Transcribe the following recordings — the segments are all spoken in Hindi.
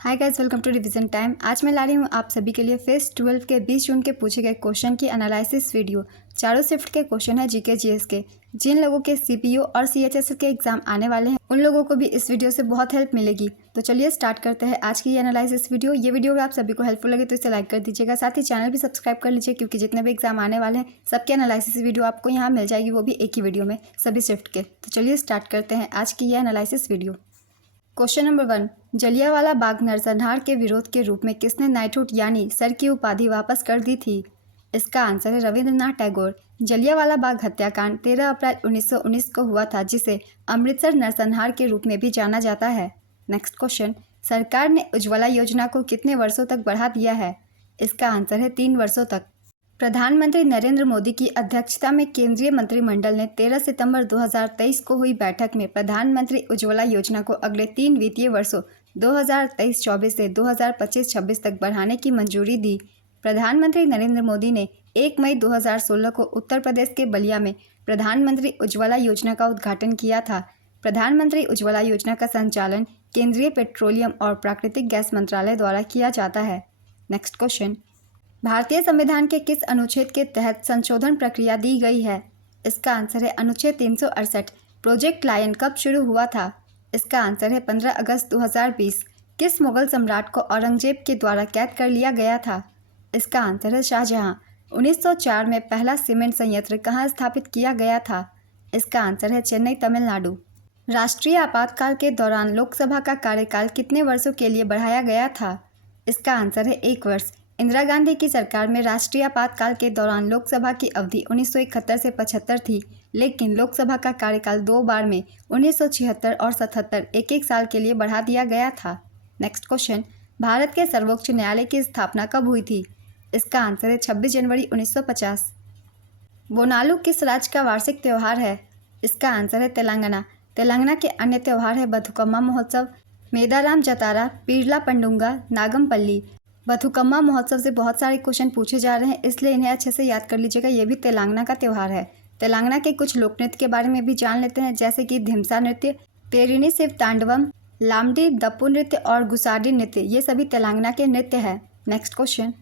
Hi guys, welcome to revision time. आज मैं ला रही हूँ आप सभी के लिए फेज 12 के 20 जून के पूछे गए क्वेश्चन की एनालिसिस वीडियो। चारों शिफ्ट के क्वेश्चन है जीके जीएस के। जिन लोगों के सीपीयू और सीएचएसएल के एग्जाम आने वाले हैं उन लोगों को भी इस वीडियो से बहुत हेल्प मिलेगी। तो चलिए स्टार्ट करते हैं आज की ये एनालिसिस वीडियो। ये वीडियो अगर आप सभी को हेल्पफुल लगे तो इसे लाइक कर दीजिएगा, साथ ही चैनल भी सब्सक्राइब कर लीजिए क्योंकि जितने भी एग्जाम आने वाले हैं सबके एनालिसिस वीडियो आपको यहाँ मिल जाएगी, वो भी एक ही वीडियो में सभी शिफ्ट के। तो चलिए स्टार्ट करते हैं आज की ये analysis video. Question number 1, Jallianwala Bagh नरसंहार के विरोध के रूप में किसने नाइटहुड यानी सर की उपाधि वापस कर दी थी? इसका आंसर है रविंद्रनाथ टैगोर। जलियांवाला बाग हत्याकांड 13 अप्रैल 1919 को हुआ था, जिसे अमृतसर नरसंहार के रूप में भी जाना जाता है। नेक्स्ट क्वेश्चन, सरकार ने उज्ज्वला योजना को कितने वर्षों तक बढ़ा दिया है? इसका आंसर है 3 वर्षों तक। प्रधानमंत्री नरेंद्र मोदी की अध्यक्षता में केंद्रीय मंत्रिमंडल ने 13 सितंबर 2023 को हुई बैठक में प्रधानमंत्री उज्ज्वला योजना को अगले 3 वित्तीय वर्षों 2023-24 से 2025-26 तक बढ़ाने की मंजूरी दी। प्रधानमंत्री नरेंद्र मोदी ने 1 मई 2016 को उत्तर प्रदेश के बलिया में प्रधानमंत्री उज्ज्वला योजना का उद्घाटन किया था। प्रधानमंत्री उज्ज्वला योजना का संचालन केंद्रीय पेट्रोलियम और प्राकृतिक गैस मंत्रालय द्वारा किया जाता है। नेक्स्ट क्वेश्चन, भारतीय संविधान के किस अनुच्छेद के तहत संशोधन प्रक्रिया दी गई है? इसका आंसर है अनुच्छेद 368। प्रोजेक्ट लायन कब शुरू हुआ था? इसका आंसर है 15 अगस्त 2020। किस मुगल सम्राट को औरंगजेब के द्वारा कैद कर लिया गया था? इसका आंसर है शाहजहां। 1904 में पहला सीमेंट संयंत्र कहाँ स्थापित किया गया था? इसका आंसर है चेन्नई, तमिलनाडु। राष्ट्रीय आपातकाल के दौरान लोकसभा का कार्यकाल कितने वर्षों के लिए बढ़ाया गया था? इसका आंसर है 1 वर्ष। इंदिरा गांधी की सरकार में राष्ट्रीय आपातकाल के दौरान लोकसभा की अवधि 1971 से 75 थी, लेकिन लोकसभा का कार्यकाल 2 बार में 1976 और 77 एक साल के लिए बढ़ा दिया गया था। नेक्स्ट क्वेश्चन, भारत के सर्वोच्च न्यायालय की स्थापना कब हुई थी? इसका आंसर है 26 जनवरी 1950। बोनालू किस राज्य का वार्षिक त्यौहार है? इसका आंसर है तेलंगाना। तेलंगाना के अन्य त्यौहार है बथुकम्मा महोत्सव, मेदाराम जतारा, पीरला पंडुंगा, नागमपल्ली। बथुकम्मा महोत्सव से बहुत सारे क्वेश्चन पूछे जा रहे हैं, इसलिए इन्हें अच्छे से याद कर लीजिएगा। ये भी तेलंगाना का त्यौहार है। तेलंगाना के कुछ लोक नृत्य के बारे में भी जान लेते हैं, जैसे कि धिमसा नृत्य, पेरिनी शिव तांडवम, लामडी दप्पू नृत्य और गुसाडी नृत्य। ये सभी तेलंगाना के नृत्य हैं। नेक्स्ट क्वेश्चन,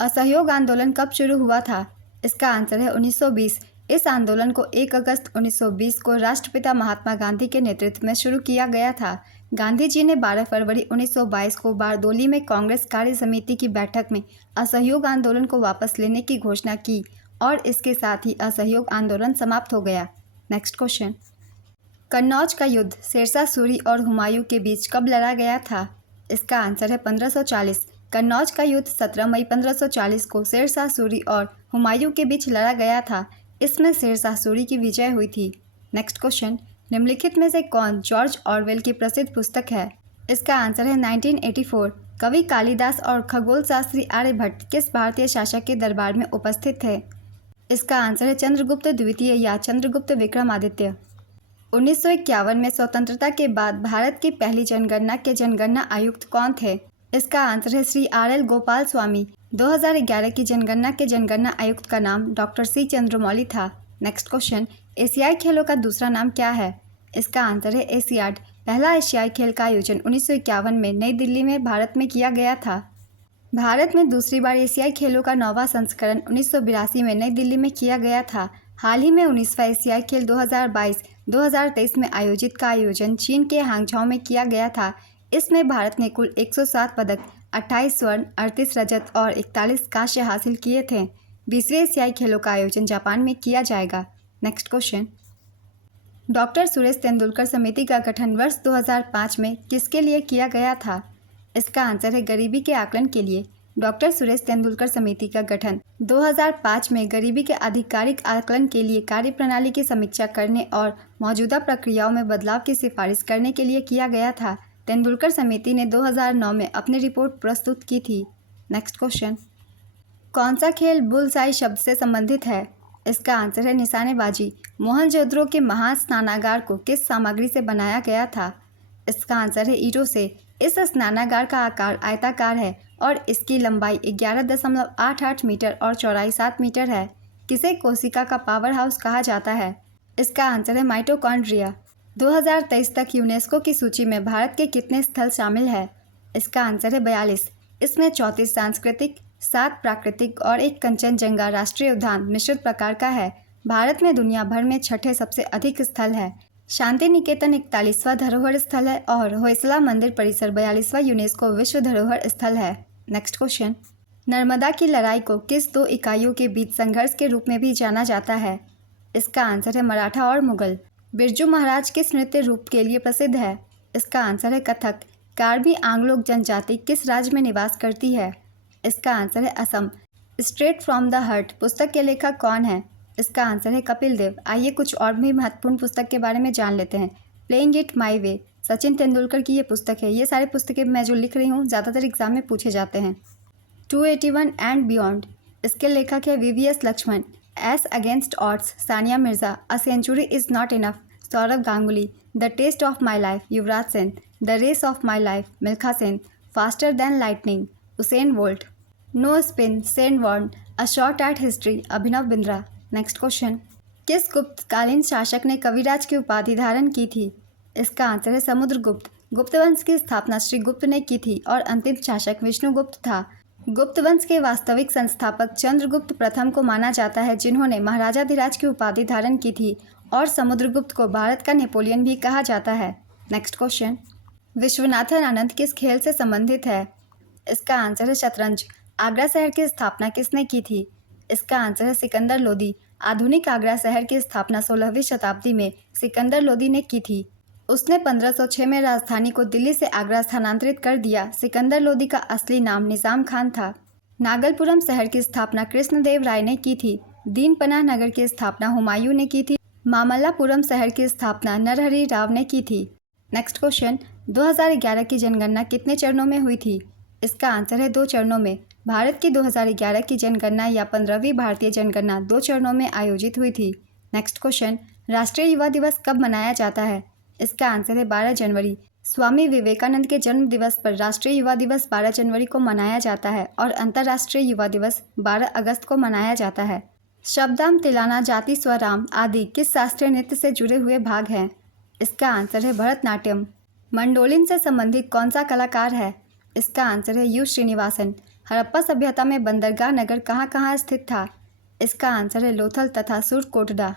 असहयोग आंदोलन कब शुरू हुआ था? इसका आंसर है 1920। इस आंदोलन को 1 अगस्त 1920 को राष्ट्रपिता महात्मा गांधी के नेतृत्व में शुरू किया गया था। गांधी जी ने 12 फरवरी 1922 को बारदोली में कांग्रेस कार्य समिति की बैठक में असहयोग आंदोलन को वापस लेने की घोषणा की और इसके साथ ही असहयोग आंदोलन समाप्त हो गया। नेक्स्ट क्वेश्चन, कन्नौज का युद्ध शेरशाह सूरी और हुमायूं के बीच कब लड़ा गया था? इसका आंसर है 1540। कन्नौज का युद्ध 17 मई 1540 को शेरशाह सूरी और हुमायूं के बीच लड़ा गया था। इसमें शेरशाह सूरी की विजय हुई थी। नेक्स्ट क्वेश्चन, निम्नलिखित में से कौन जॉर्ज ऑरवेल की प्रसिद्ध पुस्तक है? इसका आंसर है 1984। कवि कालिदास और खगोल शास्त्री आर्यभट्ट किस भारतीय शासक के दरबार में उपस्थित थे? इसका आंसर है चंद्रगुप्त द्वितीय या चंद्रगुप्त विक्रमादित्य। 1951 में स्वतंत्रता के बाद भारत की पहली जनगणना के जनगणना आयुक्त कौन थे? इसका आंसर है श्री RL गोपाल स्वामी। 2011 की जनगणना के जनगणना आयुक्त का नाम डॉक्टर C चंद्रमौली था। नेक्स्ट क्वेश्चन, एशियाई खेलों का दूसरा नाम क्या है? इसका आंसर है एशियाड। पहला एशियाई खेल का आयोजन 1951 में नई दिल्ली में भारत में किया गया था। भारत में दूसरी बार एशियाई खेलों का 9वां संस्करण 1982 में नई दिल्ली में किया गया था। हाल ही में 19वां एशियाई खेल 2022-2023 में आयोजित का आयोजन चीन के हांगझाओ में किया गया था। इसमें भारत ने कुल 107 पदक, 28 स्वर्ण, 38 रजत और 41 कांस्य हासिल किए थे। 20वें एशियाई खेलों का आयोजन जापान में किया जाएगा। Next question, doctor Suresh Tendulkar समिति का गठन वर्ष 2005 में किसके लिए किया गया था? इसका आंसर है गरीबी के आकलन के लिए। डॉक्टर सुरेश तेंदुलकर समिति का गठन 2005 में गरीबी के आधिकारिक आकलन के लिए कार्यप्रणाली की समीक्षा करने और मौजूदा प्रक्रियाओं में बदलाव की सिफारिश करने के लिए किया गया था। तेंदुलकर समिति ने 2009 में अपनी रिपोर्ट प्रस्तुत की थी। नेक्स्ट क्वेश्चन, कौन सा खेल बुलसाई शब्द से संबंधित है? इसका आंसर है निशानेबाजी। मोहनजोदड़ो के महान स्नानागार को किस सामग्री से बनाया गया था? इसका आंसर है ईंटों से। इस स्नानागार का आकार आयताकार है और इसकी लंबाई 11.88 मीटर और चौड़ाई 7 मीटर है। किसे कोशिका का पावर हाउस कहा जाता है? इसका आंसर है माइटोकॉन्ड्रिया। 2023 तक यूनेस्को की सूची में भारत के कितने स्थल शामिल है? इसका आंसर है 42। इसमें 34 सांस्कृतिक, 7 प्राकृतिक और 1 कंचनजंगा राष्ट्रीय उद्यान मिश्रित प्रकार का है। भारत में दुनिया भर में छठे सबसे अधिक स्थल है। शांति निकेतन 41वां धरोहर स्थल है और होयसला मंदिर परिसर 42वां यूनेस्को विश्व धरोहर स्थल है। नेक्स्ट क्वेश्चन, नर्मदा की लड़ाई को किस 2 इकाइयों के बीच संघर्ष के रूप में भी जाना जाता है? इसका आंसर है मराठा और मुगल। बिरजू महाराज किस नृत्य रूप के लिए प्रसिद्ध है? इसका आंसर है कथक। कार्बी आंग्लोक जनजाति किस राज्य में निवास करती है? इसका आंसर है Assam. Straight from the heart पुस्तक के लेखक कौन है? इसका आंसर है कपिल देव। आइए कुछ और भी महत्वपूर्ण पुस्तक के बारे में जान लेते हैं। प्लेइंग इट माई वे, सचिन तेंदुलकर की ये पुस्तक है। ये सारी पुस्तकें मैं जो लिख रही हूँ ज़्यादातर एग्जाम में पूछे जाते हैं। 281 एंड बियॉन्ड, इसके लेखक है VVS Laxman. Ace against odds, Sania Mirza. A century is not enough, Sourav Ganguly. The test of my life, Yuvraj Singh. The race of my life, Milkha Singh. Faster than lightning, Usain Bolt. No spin, Shane Warne. A shot at history, Abhinav Bindra. Next question, किस गुप्तकालीन शासक ने कविराज की उपाधि धारण की थी? इसका आंसर है समुद्रगुप्त। गुप्त वंश की स्थापना श्रीगुप्त ने की थी और अंतिम शासक विष्णुगुप्त था। गुप्त वंश के वास्तविक संस्थापक चंद्रगुप्त प्रथम को माना जाता है, जिन्होंने महाराजाधिराज की उपाधि धारण की थी और समुद्रगुप्त को भारत का नेपोलियन भी कहा जाता है। नेक्स्ट क्वेश्चन, विश्वनाथन आनंद किस खेल से संबंधित है? इसका आंसर है शतरंज। आगरा शहर की स्थापना किसने की थी? इसका आंसर है सिकंदर लोदी। आधुनिक आगरा शहर की स्थापना 16वीं शताब्दी में सिकंदर लोदी ने की थी। उसने 1506 में राजधानी को दिल्ली से आगरा स्थानांतरित कर दिया। सिकंदर लोदी का असली नाम निज़ाम खान था। नागलपुरम शहर की स्थापना कृष्णदेव राय ने की थी। दीनपनाह नगर की स्थापना हुमायूं ने की थी। मामल्लापुरम शहर की स्थापना नरहरि राव ने की थी। नेक्स्ट क्वेश्चन, 2011 की जनगणना कितने चरणों में हुई थी? इसका आंसर है 2 चरणों में। भारत की 2011 की जनगणना या 15वीं भारतीय जनगणना 2 चरणों में आयोजित हुई थी। नेक्स्ट क्वेश्चन, राष्ट्रीय युवा दिवस कब मनाया जाता है? इसका आंसर है 12 जनवरी। स्वामी विवेकानंद के जन्म दिवस पर राष्ट्रीय युवा दिवस 12 जनवरी को मनाया जाता है और अंतर्राष्ट्रीय युवा दिवस 12 अगस्त को मनाया जाता है। शब्दाम, तिलाना, जाति स्वराम आदि किस शास्त्रीय नृत्य से जुड़े हुए भाग हैं? इसका आंसर है भरतनाट्यम। मंडोलिन से संबंधित कौन सा कलाकार है? इसका आंसर है यू श्रीनिवासन। हड़प्पा सभ्यता में बंदरगाह नगर कहाँ कहाँ स्थित था? इसका आंसर है लोथल तथा सुरकोटडा।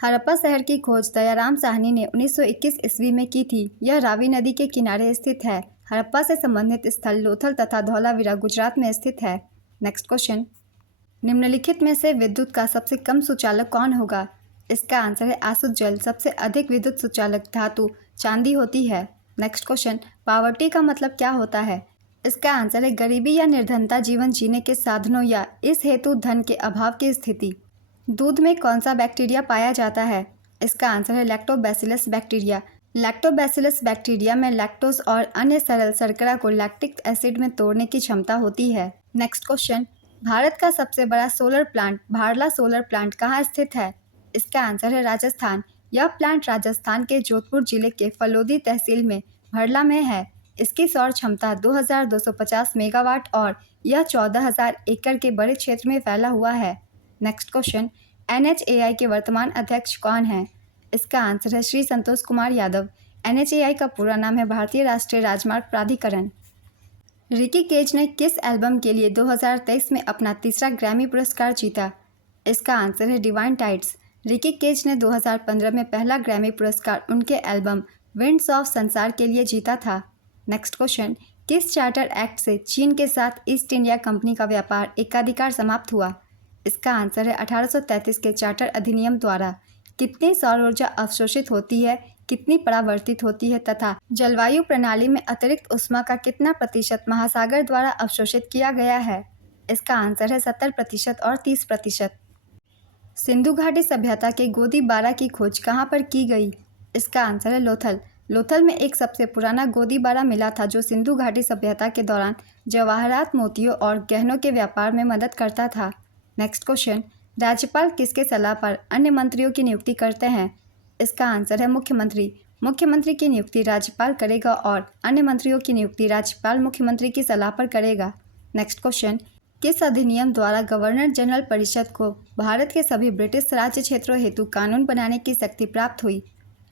हड़प्पा शहर की खोज दयाराम साहनी ने 1921 ईस्वी में की थी। यह रावी नदी के किनारे स्थित है। हड़प्पा से संबंधित स्थल लोथल तथा धौलावीरा गुजरात में स्थित है। नेक्स्ट क्वेश्चन, निम्नलिखित में से विद्युत का सबसे कम सुचालक कौन होगा? इसका आंसर है आसुत जल। सबसे अधिक विद्युत सुचालक धातु चांदी होती है। नेक्स्ट क्वेश्चन, पावर्टी का मतलब क्या होता है? इसका आंसर है गरीबी या निर्धनता, जीवन जीने के साधनों या इस हेतु धन के अभाव की स्थिति। दूध में कौन सा बैक्टीरिया पाया जाता है? इसका आंसर है लैक्टोबैसिलस बैक्टीरिया। लैक्टोबैसिलस बैक्टीरिया में लैक्टोज और अन्य सरल शर्करा को लैक्टिक एसिड में तोड़ने की क्षमता होती है। नेक्स्ट क्वेश्चन, भारत का सबसे बड़ा सोलर प्लांट भाड़ला सोलर प्लांट कहाँ स्थित है? इसका आंसर है राजस्थान। यह प्लांट राजस्थान के जोधपुर जिले के फलोदी तहसील में भड़ला में है। इसकी सौर क्षमता 2250 मेगावाट और यह 14,000 एकड़ के बड़े क्षेत्र में फैला हुआ है। नेक्स्ट क्वेश्चन, NHAI के वर्तमान अध्यक्ष कौन हैं? इसका आंसर है श्री संतोष कुमार यादव। NHAI का पूरा नाम है भारतीय राष्ट्रीय राजमार्ग प्राधिकरण। रिकी केज ने किस एल्बम के लिए 2023 में अपना तीसरा ग्रैमी पुरस्कार जीता? इसका आंसर है डिवाइन टाइड्स। रिकी केज ने 2015 में पहला ग्रैमी पुरस्कार उनके एल्बम विंड्स ऑफ संसार के लिए जीता था। नेक्स्ट क्वेश्चन, किस चार्टर एक्ट से चीन के साथ ईस्ट इंडिया कंपनी का व्यापार एकाधिकार समाप्त हुआ? इसका आंसर है 1833 के चार्टर अधिनियम द्वारा। कितनी सौर ऊर्जा अवशोषित होती है, कितनी परावर्तित होती है तथा जलवायु प्रणाली में अतिरिक्त ऊष्मा का कितना प्रतिशत महासागर द्वारा अवशोषित किया गया है? इसका आंसर है 70% और 30%। सिंधु घाटी सभ्यता के गोदी बारा की खोज कहाँ पर की गई? इसका आंसर है लोथल। लोथल में एक सबसे पुराना गोदी बारा मिला था जो सिंधु घाटी सभ्यता के दौरान जवाहरात, मोतियों और गहनों के व्यापार में मदद करता था। नेक्स्ट क्वेश्चन, राज्यपाल किसके सलाह पर अन्य मंत्रियों की नियुक्ति करते हैं? इसका आंसर है मुख्यमंत्री। मुख्यमंत्री की नियुक्ति राज्यपाल करेगा और अन्य मंत्रियों की नियुक्ति राज्यपाल मुख्यमंत्री की सलाह पर करेगा। नेक्स्ट क्वेश्चन, किस अधिनियम द्वारा गवर्नर जनरल परिषद को भारत के सभी ब्रिटिश राज्य क्षेत्रों हेतु कानून बनाने की शक्ति प्राप्त हुई?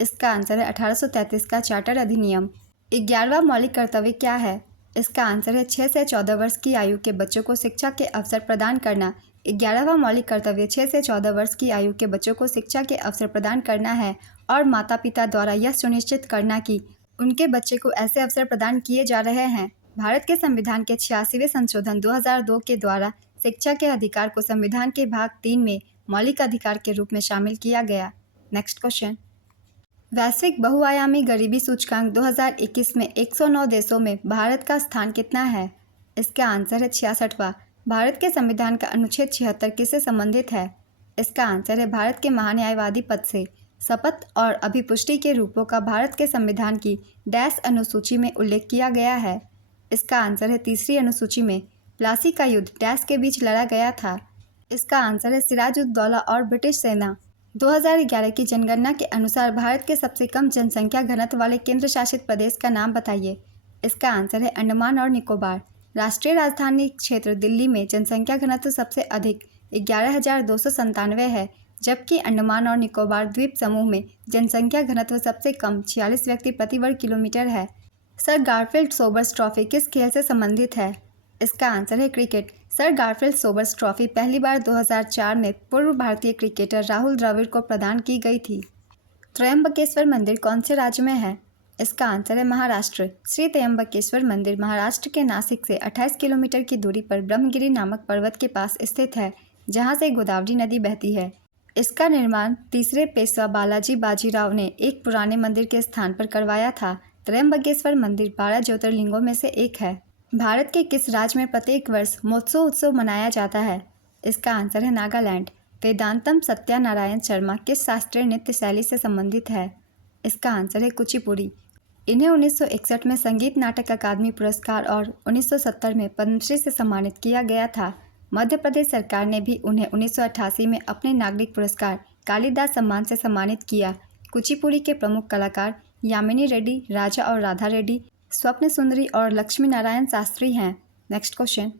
इसका आंसर है 1833 का चार्टर अधिनियम। 11वां मौलिक कर्तव्य क्या है? इसका आंसर है 6 से 14 वर्ष की आयु के बच्चों को शिक्षा के अवसर प्रदान करना। 11वां मौलिक कर्तव्य 6 से 14 वर्ष की आयु के बच्चों को शिक्षा के अवसर प्रदान करना है और माता पिता द्वारा यह सुनिश्चित करना कि उनके बच्चे को ऐसे अवसर प्रदान किए जा रहे हैं। भारत के संविधान के 86वें संशोधन 2002 के द्वारा शिक्षा के अधिकार को संविधान के भाग 3 में मौलिक अधिकार के रूप में शामिल किया गया। नेक्स्ट क्वेश्चन, वैश्विक बहुआयामी गरीबी सूचकांक 2021 में 109 देशों में भारत का स्थान कितना है? इसका आंसर है 66वां। भारत के संविधान का अनुच्छेद 76 किससे संबंधित है? इसका आंसर है भारत के महान्यायवादी पद से शपथ और अभिपुष्टि के रूपों का भारत के संविधान की डैश अनुसूची में उल्लेख किया गया है। इसका आंसर है तीसरी अनुसूची में प्लासी का युद्ध डैश के बीच लड़ा गया था। इसका आंसर है सिराजुद्दौला और ब्रिटिश सेना। 2011 की जनगणना के अनुसार भारत के सबसे कम जनसंख्या घनत्व वाले केंद्र शासित प्रदेश का नाम बताइए। इसका आंसर है अंडमान और निकोबार। राष्ट्रीय राजधानी क्षेत्र दिल्ली में जनसंख्या घनत्व सबसे अधिक 11,297 है, जबकि अंडमान और निकोबार द्वीप समूह में जनसंख्या घनत्व सबसे कम 46 व्यक्ति प्रति वर्ग किलोमीटर है। सर गारफील्ड सोबर्स ट्रॉफी किस खेल से संबंधित है? इसका आंसर है cricket. Sir Garfield Sobers trophy पहली बार 2004 में पूर्व भारतीय क्रिकेटर राहुल द्रविड़ को प्रदान की गई थी। त्र्यंबकेश्वर मंदिर कौन से राज्य में है? इसका आंसर है महाराष्ट्र। श्री त्र्यंबकेश्वर मंदिर महाराष्ट्र के नासिक से 28 किलोमीटर की दूरी पर ब्रह्मगिरी नामक पर्वत के पास स्थित है, जहां से गोदावरी नदी बहती है। इसका निर्माण तीसरे पेशवा बालाजी बाजीराव ने एक पुराने मंदिर के स्थान पर करवाया था। त्र्यंबकेश्वर मंदिर 12 ज्योतिर्लिंगों में से एक है। भारत के किस राज्य में प्रत्येक वर्ष महोत्सव उत्सव मनाया जाता है? इसका आंसर है नागालैंड। वेदांतम सत्यानारायण शर्मा किस शास्त्रीय नृत्य शैली से संबंधित है? इसका आंसर है कुचिपुड़ी। इन्हें 1961 में संगीत नाटक अकादमी पुरस्कार और 1970 में पद्मश्री से सम्मानित किया गया था। मध्य प्रदेश सरकार ने भी उन्हें 1988 में अपने नागरिक पुरस्कार कालिदास सम्मान से सम्मानित किया। कुचिपुड़ी के प्रमुख कलाकार यामिनी रेड्डी, राजा और राधा रेड्डी, स्वप्न सुंदरी और लक्ष्मी नारायण शास्त्री हैं। नेक्स्ट क्वेश्चन,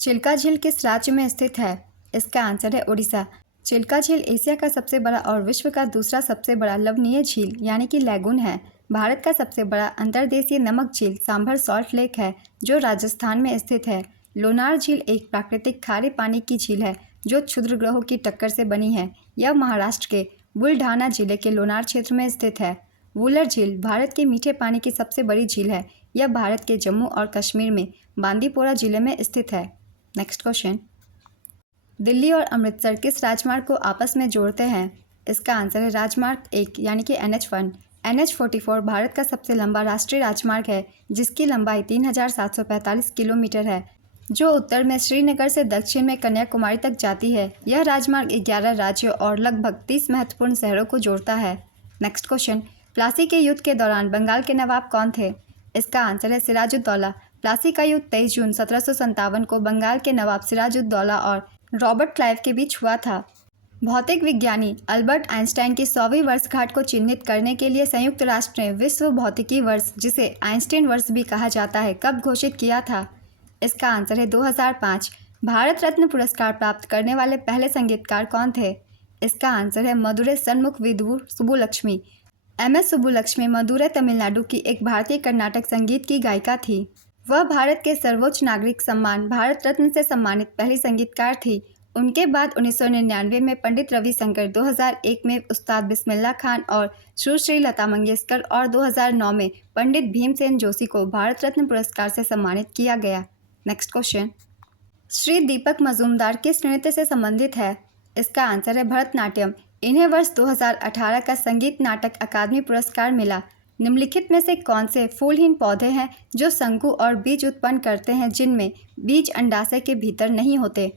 चिल्का झील किस राज्य में स्थित है? इसका आंसर है उड़ीसा। चिल्का झील एशिया का सबसे बड़ा और विश्व का दूसरा सबसे बड़ा लवणीय झील यानी कि लैगून है। भारत का सबसे बड़ा अंतर्देशीय नमक झील सांभर सॉल्ट लेक है, जो राजस्थान में स्थित है। लोनार झील एक प्राकृतिक खारे पानी की झील है जो क्षुद्र ग्रहों की टक्कर से बनी है। यह महाराष्ट्र के बुलढाना जिले के लोनार क्षेत्र में स्थित है। वुलर झील भारत के मीठे पानी की सबसे बड़ी झील है। यह भारत के जम्मू और कश्मीर में बांदीपोरा जिले में स्थित है। नेक्स्ट क्वेश्चन, दिल्ली और अमृतसर किस राजमार्ग को आपस में जोड़ते हैं? इसका आंसर है राजमार्ग 1 यानी कि NH1। NH44 भारत का सबसे लंबा राष्ट्रीय राजमार्ग है, जिसकी लंबाई 3,745 किलोमीटर है, जो उत्तर में श्रीनगर से दक्षिण में कन्याकुमारी तक जाती है। यह राजमार्ग 11 राज्यों और लगभग 30 महत्वपूर्ण शहरों को जोड़ता है। नेक्स्ट क्वेश्चन, प्लासी के युद्ध के दौरान बंगाल के नवाब कौन थे? इसका आंसर है सिराजुद्दौला। प्लासी का युद्ध 23 जून 1757 को बंगाल के नवाब सिराजुद्दौला और रॉबर्ट क्लाइव के बीच हुआ था। भौतिक विज्ञानी अल्बर्ट आइंस्टाइन की 100वीं वर्षगांठ को चिन्हित करने के लिए संयुक्त राष्ट्र ने विश्व भौतिकी वर्ष, जिसे आइंस्टीन वर्ष भी कहा जाता है, कब घोषित किया था? इसका आंसर है 2005। भारत रत्न पुरस्कार प्राप्त करने वाले पहले संगीतकार कौन थे? इसका आंसर है मदुरै सन्मुख विदुर सुब्बुलक्ष्मी। MS सुब्बुलक्ष्मी मदुरै तमिलनाडु की एक भारतीय कर्नाटक संगीत की गायिका थी। वह भारत के सर्वोच्च नागरिक सम्मान भारत रत्न से सम्मानित पहली संगीतकार थी। उनके बाद 1999 में पंडित रविशंकर, 2001 में उस्ताद बिस्मिल्लाह खान और सुश्री लता मंगेशकर और 2009 में पंडित भीमसेन जोशी को भारत रत्न पुरस्कार से सम्मानित किया गया। नेक्स्ट क्वेश्चन, श्री दीपक मजूमदार किस नृत्य से संबंधित है? इसका आंसर है भरतनाट्यम। इन्हें वर्ष 2018 का संगीत नाटक अकादमी पुरस्कार मिला। निम्नलिखित में से कौन से फूलहीन पौधे हैं जो शंकु और बीज उत्पन्न करते हैं, जिनमें बीज अंडाशय के भीतर नहीं होते?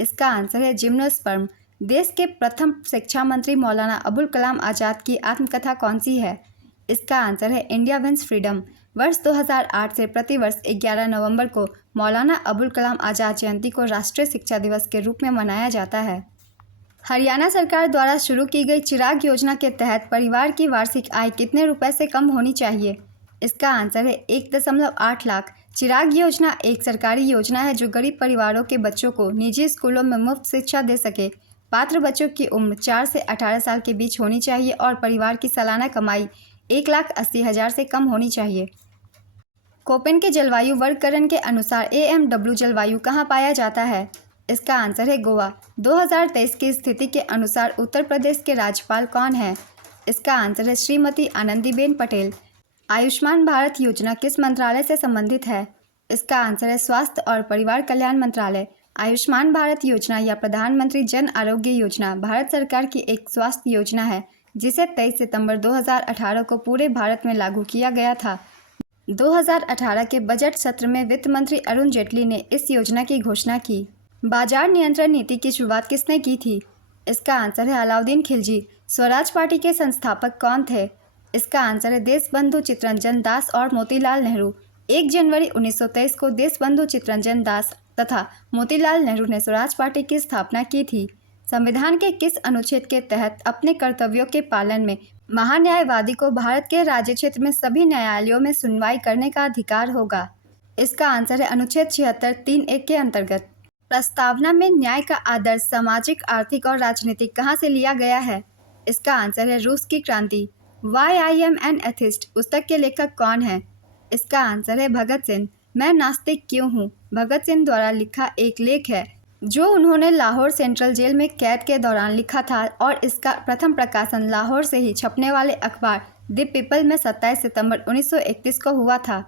इसका आंसर है जिम्नोस्पर्म। देश के प्रथम शिक्षा मंत्री मौलाना अबुल कलाम आज़ाद की आत्मकथा कौन सी है? इसका आंसर है इंडिया विंस फ्रीडम। वर्ष 2008 से प्रतिवर्ष 11 नवंबर को मौलाना अबुल कलाम आज़ाद जयंती को राष्ट्रीय शिक्षा दिवस के रूप में मनाया जाता है। हरियाणा सरकार द्वारा शुरू की गई चिराग योजना के तहत परिवार की वार्षिक आय कितने रुपए से कम होनी चाहिए? इसका आंसर है 1.8 लाख। चिराग योजना एक सरकारी योजना है जो गरीब परिवारों के बच्चों को निजी स्कूलों में मुफ्त शिक्षा दे सके। पात्र बच्चों की उम्र 4 से 18 साल के बीच होनी चाहिए और परिवार की सालाना कमाई 1,80,000 से कम होनी चाहिए। कोपेन के जलवायु वर्गीकरण के अनुसार AMW जलवायु कहाँ पाया जाता है? इसका आंसर है गोवा। 2023 की स्थिति के अनुसार उत्तर प्रदेश के राज्यपाल कौन है? इसका आंसर है श्रीमती आनंदीबेन पटेल। आयुष्मान भारत योजना किस मंत्रालय से संबंधित है? इसका आंसर है स्वास्थ्य और परिवार कल्याण मंत्रालय। आयुष्मान भारत योजना या प्रधानमंत्री जन आरोग्य योजना भारत सरकार की एक स्वास्थ्य योजना है जिसे 23 सितंबर 2018 को पूरे भारत में लागू किया गया था। 2018 के बजट सत्र में वित्त मंत्री अरुण जेटली ने इस योजना की घोषणा की। बाजार नियंत्रण नीति की शुरुआत किसने की थी? इसका आंसर है अलाउद्दीन खिलजी। स्वराज पार्टी के संस्थापक कौन थे? इसका आंसर है देशबंधु चित्तरंजन दास और मोतीलाल नेहरू। 1 जनवरी 1923 को देशबंधु चित्तरंजन दास तथा मोतीलाल नेहरू ने स्वराज पार्टी की स्थापना की थी। संविधान के किस अनुच्छेद के तहत अपने कर्तव्यों के पालन में महान्यायवादी को भारत के राज्य क्षेत्र में सभी न्यायालयों में सुनवाई करने का अधिकार होगा? इसका आंसर है अनुच्छेद 76 3(1) के अंतर्गत। प्रस्तावना में न्याय का आदर्श सामाजिक, आर्थिक और राजनीतिक कहाँ से लिया गया है? इसका आंसर है रूस की क्रांति। Why I am an atheist पुस्तक के लेखक कौन है? इसका आंसर है भगत सिंह। मैं नास्तिक क्यों हूँ भगत सिंह द्वारा लिखा एक लेख है जो उन्होंने लाहौर सेंट्रल जेल में कैद के दौरान लिखा था और इसका प्रथम प्रकाशन लाहौर से ही छपने वाले अखबार द पीपल में 27 सितंबर 1931 को हुआ था।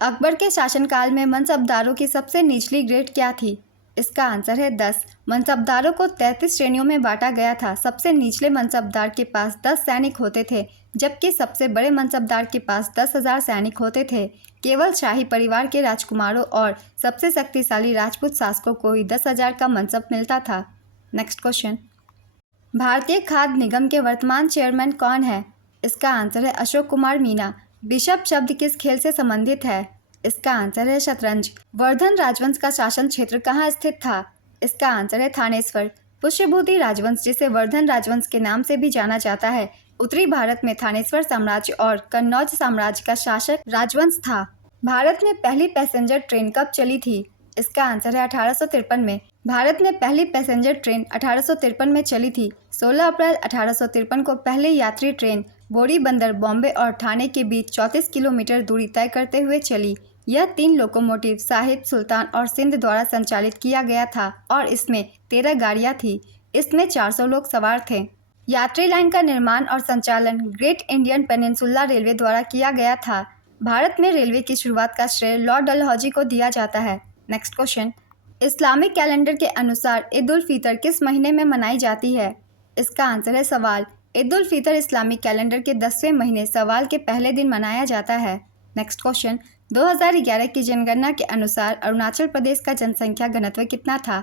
अकबर के शासनकाल में मनसबदारों की सबसे निचली ग्रेड क्या थी? इसका आंसर है 10। मनसबदारों को 33 श्रेणियों में बांटा गया था। सबसे निचले मनसबदार के पास 10 सैनिक होते थे जबकि सबसे बड़े मनसबदार के पास 10,000 सैनिक होते थे। केवल शाही परिवार के राजकुमारों और सबसे शक्तिशाली राजपूत शासकों को ही 10,000 का मनसब मिलता था। नेक्स्ट क्वेश्चन, भारतीय खाद्य निगम के वर्तमान चेयरमैन कौन है? इसका आंसर है अशोक कुमार मीना। बिशप शब्द किस खेल से संबंधित है? इसका आंसर है शतरंज। वर्धन राजवंश का शासन क्षेत्र कहाँ स्थित था? इसका आंसर है थानेश्वर। पुष्यभूति राजवंश जिसे वर्धन राजवंश के नाम से भी जाना जाता है उत्तरी भारत में थानेश्वर साम्राज्य और कन्नौज साम्राज्य का शासक राजवंश था। भारत में पहली पैसेंजर ट्रेन कब चली थी? इसका आंसर है 1853 में। भारत में पहली पैसेंजर ट्रेन 1853 में चली थी। 16 अप्रैल 1853 को पहली यात्री ट्रेन बोरी बंदर बॉम्बे और ठाणे के बीच 34 किलोमीटर दूरी तय करते हुए चली। यह 3 लोकोमोटिव साहिब, सुल्तान और सिंध द्वारा संचालित किया गया था और इसमें 13 गाड़ियाँ थी। इसमें 400 लोग सवार थे। यात्री लाइन का निर्माण और संचालन ग्रेट इंडियन पेनिनसुला रेलवे द्वारा किया गया था। भारत में रेलवे की शुरुआत का श्रेय लॉर्ड डलहौजी को दिया जाता है। नेक्स्ट क्वेश्चन, इस्लामिक कैलेंडर के अनुसार ईद उल फितर किस महीने में मनाई जाती है? इसका आंसर है सवाल। ईद उल फितर इस्लामिक कैलेंडर के 10वें महीने सवाल के पहले दिन मनाया जाता है। नेक्स्ट क्वेश्चन, 2011 की जनगणना के अनुसार अरुणाचल प्रदेश का जनसंख्या घनत्व कितना था?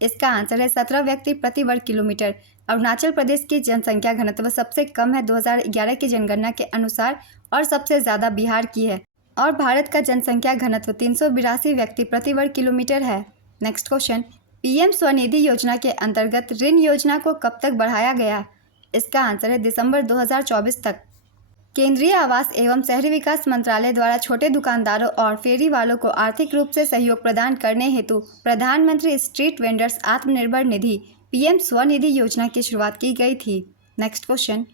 इसका आंसर है 17 व्यक्ति प्रति वर्ग किलोमीटर। अरुणाचल प्रदेश की जनसंख्या घनत्व सबसे कम है 2011 की जनगणना के अनुसार और सबसे ज़्यादा बिहार की है और भारत का जनसंख्या घनत्व 382 व्यक्ति प्रति वर्ग किलोमीटर है। नेक्स्ट क्वेश्चन, PM स्वनिधि योजना के अंतर्गत ऋण योजना को कब तक बढ़ाया गया? इसका आंसर है दिसंबर 2024 तक। केंद्रीय आवास एवं शहरी विकास मंत्रालय द्वारा छोटे दुकानदारों और फेरी वालों को आर्थिक रूप से सहयोग प्रदान करने हेतु प्रधानमंत्री street vendors Atmanirbhar Nidhi PM Svanidhi योजना की शुरुआत की गई थी। नेक्स्ट क्वेश्चन,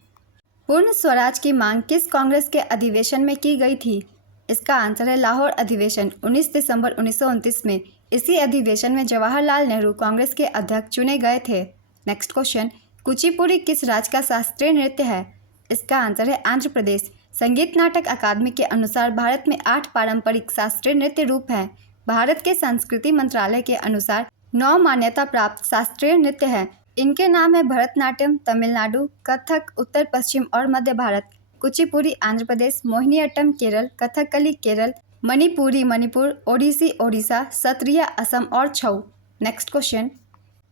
पूर्ण स्वराज की मांग किस कांग्रेस के अधिवेशन में की गई थी? इसका आंसर है लाहौर अधिवेशन 19 दिसंबर 1929 में। इसी अधिवेशन में जवाहरलाल नेहरू कांग्रेस के अध्यक्ष चुने गए थे। नेक्स्ट क्वेश्चन, कुचिपुड़ी किस राज्य का शास्त्रीय नृत्य है? इसका आंसर है आंध्र प्रदेश। संगीत नाटक अकादमी के अनुसार भारत में 8 पारंपरिक शास्त्रीय नृत्य रूप हैं। भारत के संस्कृति मंत्रालय के अनुसार 9 मान्यता प्राप्त शास्त्रीय नृत्य हैं। इनके नाम है भरतनाट्यम तमिलनाडु, कथक उत्तर पश्चिम और मध्य भारत, कुचिपुड़ी आंध्र प्रदेश, मोहिनीअट्टम केरल, कथकली केरल, मणिपुरी मणिपुर, ओडिसी ओडिशा, सत्रिया असम और छऊ। नेक्स्ट क्वेश्चन,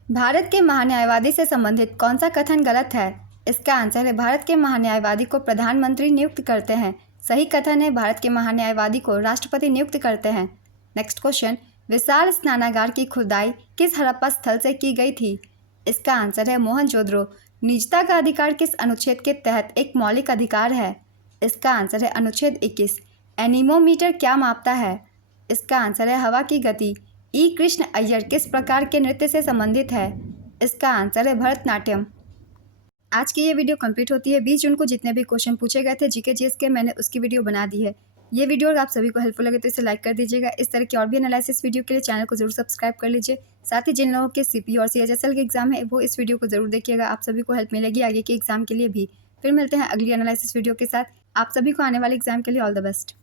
भारत के महान्यायवादी से संबंधित कौन सा कथन गलत है? इसका आंसर है भारत के महान्यायवादी को प्रधानमंत्री नियुक्त करते हैं। सही कथन है भारत के महान्यायवादी को राष्ट्रपति नियुक्त करते हैं। नेक्स्ट क्वेश्चन, विशाल स्नानागार की खुदाई किस हड़प्पा स्थल से की गई थी? इसका आंसर है मोहनजोदड़ो। निजता का अधिकार किस अनुच्छेद के तहत एक मौलिक अधिकार है? इसका आंसर है अनुच्छेद 21। एनीमोमीटर क्या मापता है? इसका आंसर है हवा की गति। ई कृष्ण अय्यर किस प्रकार के नृत्य से संबंधित है? इसका आंसर है भरतनाट्यम। आज की ये वीडियो कंप्लीट होती है। 20 जून को जितने भी क्वेश्चन पूछे गए थे जीके जीएस के मैंने उसकी वीडियो बना दी है। ये वीडियो अगर आप सभी को हेल्पफुल लगे तो इसे लाइक कर दीजिएगा। इस तरह की और भी एनालिसिस वीडियो के लिए चैनल को जरूर सब्सक्राइब कर लीजिए। साथ ही जिन लोगों के सीपीयू और सीएचएसएल के एग्जाम है वो इस वीडियो को जरूर देखिएगा। आप सभी को हेल्प मिलेगी आगे के एग्जाम के लिए भी। फिर मिलते हैं अगली एनालिसिस वीडियो के साथ। आप सभी को आने वाले एग्जाम के लिए ऑल द बेस्ट।